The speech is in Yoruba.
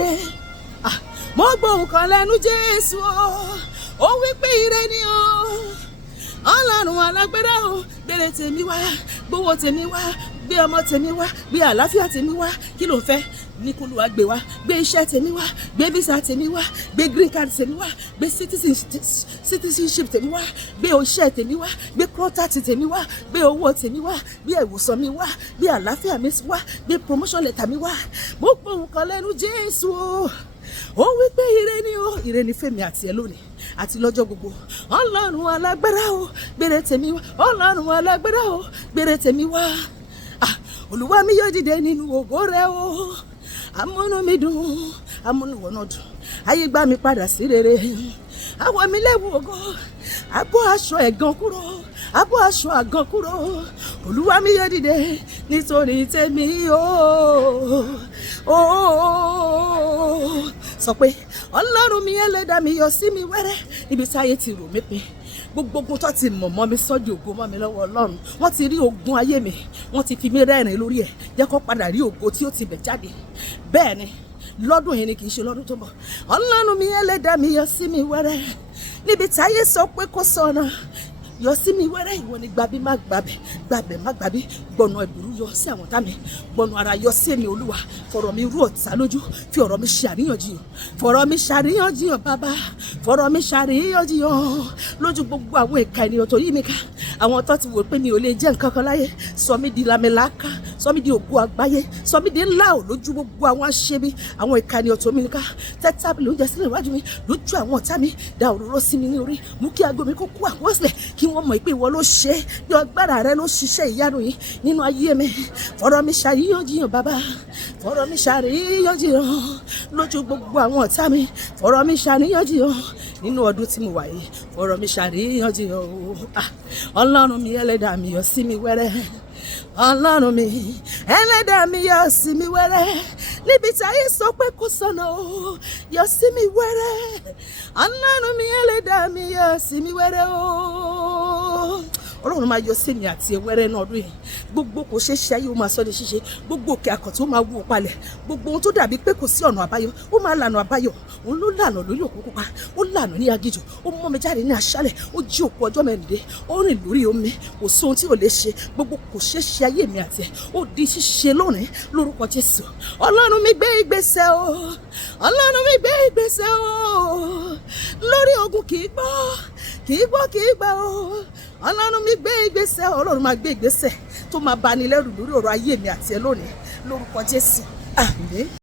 dìde mo gbóhùn kan lẹ́nu Jésù ó wí pé ire ni o Ọlọ́run alágbádá o gbére tèmi wá gbówó tèmi wá gbé ọmọ tèmi wá gbé àlàáfíà tèmi wá kí ló ń fẹ́ ní kó Olúwa gbé wá gbé iṣẹ́ tèmi wá gbé visa tèmi wá gbé green card tèmi wá gbé citizenship tèmi wá gbé iṣẹ́ tèmi wá gbé contract tèmi wá gbé owó tèmi wá gbé ìwòsàn mi wá gbé àlàáfíà mi wá gbé promotion letter mi wá mo gbóhùn kan lẹ́nu Jésù ó wí pé ire ni o ire ni fèmí àti ẹ lónìí àti lọ́jọ́ gbogbo Ọlọ́run alágbára o gbére tèmi wá Ọlọ́run alágbára o gbére tèmi wá Olúwa mi yóò dìde nínú ògo rẹ̀ o amúnú mi dùn amúnú wọn náà dùn ayé gbà mí padà sí rere àwọ̀ mi lẹ́wù ògo abọ́ aṣọ ẹ̀gàn kúrò abọ́ aṣọ àgàn kúrò Olúwa mi yóò dìde nítorí tèmi sọ pé Ọlọ́run mi ẹlẹ́dàá mi yọ sí mi wẹ́rẹ́ ibi tí ayé ti rò mí pé gbogbo ogun tó ti mọ̀ mọ́ mi sọ́jú ògo mọ́ mi lọ́wọ́ Ọlọ́run wọ́n ti rí ogun ayé mi wọ́n ti fi mí rẹ́rìn lórí ẹ̀ jẹ́ kó padà rí ògo tí ó ti bẹ̀ jáde bẹ́ẹ̀ ni lọ́dún yìí ni kì í ṣe lọ́dún tó bọ̀ Ọlọ́run mi ẹlẹ́dàá mi yọ sí mi wẹ́rẹ́ níbi tí ayé sọ pé kó sọ̀nà yọ sí mi wẹ́rẹ́ ìwọ ni gbàbí má gbàbẹ̀ gbàbẹ̀ má gbàbí gbọ̀nà ìbùrú yọ sí àwọn tá mi gbọ̀nà ara yọ sí èmi Olúwa fọ̀rọ̀ mi rú ọ̀tá lójú fi ọ̀rọ̀ mi ṣàríyànjiyàn fọ̀rọ̀ mi ṣàríyànjiyàn bàbá fọ̀rọ̀ mi ṣàríyànjiyàn lójú gbogbo àwọn ìka ènìyàn tó yí mi ká àwọn tó ti wò pé mi ò lè jẹ́ nǹkan kan láyé sọ mí di lamẹ́láká sọ mí di ògo àgbáyé sọ mí di ńlá ò lójú gbogbo àwọn aṣebi àwọn ìka ènìyàn tó mi ká tẹ́tábìlì oúnjẹ sílẹ̀ iwájú mi lójú àwọn ọ̀tá mi da òróró sí mi ní orí mú kí aago mi kó kú àkọsílẹ̀ kí wọ́n mọ̀ pé ìwọ ló ṣe bí agbára rẹ ló ṣiṣẹ́ ìyanu yìí nínú ayé mi fọ̀rọ̀ mi ṣàríyànjiyàn bàbá fọ̀rọ̀ mi ṣàríyànjiyàn lójú gbogbo àwọn ọ̀tá mi fọ̀rọ̀ mi ṣàríyànjiyàn nínú ọdún tí mo wà yìí fọ̀rọ̀ mi ṣàríyànjiyàn Ọlọ́run mi ẹlẹ́dàá mi yọ sí mi wẹ́rẹ́ Ọlọ́run mi ẹlẹ́dàá mi yọ sí mi wẹ́rẹ́ níbi tí ayé sọ pé kò sọ̀nà o yọ sí mi wẹ́rẹ́ Ọlọ́run mi ẹlẹ́dàá mi yọ sí mi wẹ́rẹ́ o Ọlọ́run máa yọ sí mi àti ẹwẹ́rẹ́ náà ọdún yìí gbogbo kò ṣeé ṣe ayé ó máa sọ ní ṣíṣe gbogbo òkè àkọ́tún ó máa wú palẹ̀ gbogbo ohun tó dàbí pé kò sí ọ̀nà àbáyọ ó máa lànà àbáyọ òun ló lànà lórí òkú pupa ó lànà ní agijù ó mọ́ mi jáde ní aṣálẹ̀ ó jí òkú ọjọ́ mẹ́rìndé ó rìn lórí omi kò sí ohun tí ò lè ṣe gbogbo kò ṣeé ṣe ayé mi àti ẹ̀ ó di ṣíṣe lónìí lórúkọ Jésù Ọlọ́run mi gbé ìgbésẹ̀ o Ọlọ́run mi gbé ìgbésẹ̀ o lórí ogun kì í gbọ́ o Ọlọ́run mi gbé ìgbésẹ̀ Ọlọ́run máa gbé ìgbésẹ̀ tó máa bani lẹ́rù lórí ọ̀rọ̀ ayé mi àti ẹ lónìí lórúkọ Jésù àmín.